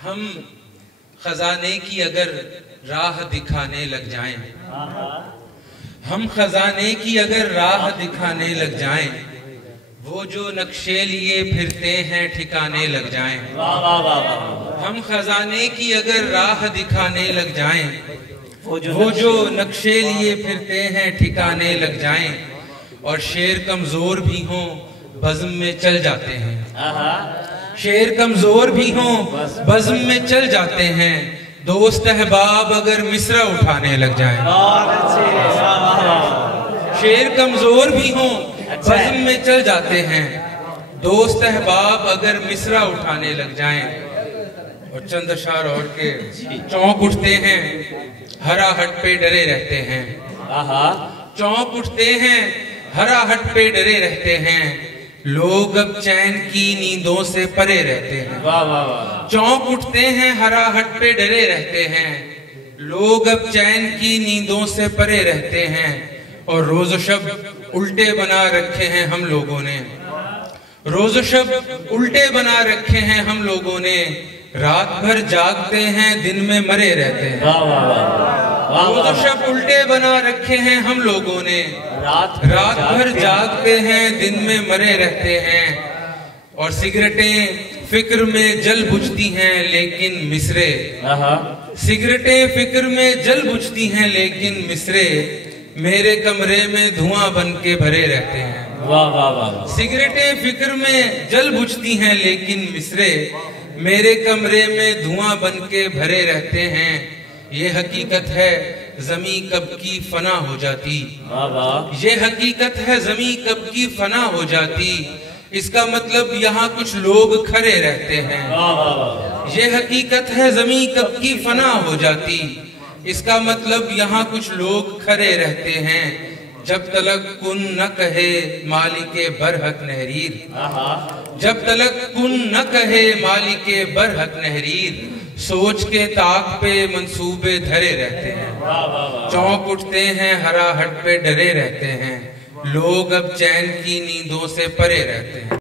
हम खजाने की अगर राह दिखाने लग जाएं, हम खजाने की अगर राह दिखाने लग जाएं, वो जो नक्शे लिए फिरते हैं ठिकाने लग जाएं। हम खजाने की अगर राह दिखाने लग जाएं, वो जो नक्शे लिए फिरते हैं ठिकाने लग जाएं। और शेर कमजोर भी हों बज़्म में चल जाते हैं, शेर कमजोर भी हों बज़्म में चल जाते हैं। दोस्त अहबाब अगर मिसरा उठाने लग जाएं, शेर कमजोर भी हों बज़्म में चल जाते हैं। दोस्त अहबाब अगर मिसरा उठाने लग जाएं। और चंद अशार और के चौंक उठते हैं, हरा हट पे डरे रहते हैं। चौंक उठते हैं, हरा हट पे डरे रहते हैं। लोग अब चैन की नींदों से परे रहते हैं। चौंक उठते हैं, हरा हट पे डरे रहते हैं। लोग अब चैन की नींदों से परे रहते हैं। और रोज़ शब उल्टे बना रखे हैं हम लोगों ने, रोज़ शब उल्टे बना रखे हैं हम लोगों ने। रात भर जागते हैं दिन में मरे रहते हैं। रोज़ शब उल्टे बना रखे हैं हम लोगों ने। रात भर जागते हैं दिन में मरे रहते हैं। और सिगरेटें फिक्र में जल बुझती हैं लेकिन मिसरे, सिगरेटें फिक्र में जल बुझती हैं लेकिन मिसरे मेरे कमरे में धुआं बन के भरे रहते हैं। सिगरेटें फिक्र में जल बुझती हैं लेकिन मिसरे मेरे कमरे में धुआं बन के भरे रहते हैं। ये हकीकत है ज़मीं कब की फना हो जाती, ये हकीकत है ज़मीं कब की फना हो जाती। इसका मतलब यहाँ कुछ लोग खड़े रहते हैं। ये हकीकत है ज़मीं कब की फना हो जाती। इसका मतलब यहाँ कुछ लोग खड़े रहते हैं। जब तलक कुन न कहे मालिके बरहक नहरीर, जब तलक कुन न कहे मालिके बरहक नहरीर। सोच के ताक पे मंसूबे धरे रहते हैं। चौंक उठते हैं, हरा हट पे डरे रहते हैं। लोग अब चैन की नींदों से परे रहते हैं।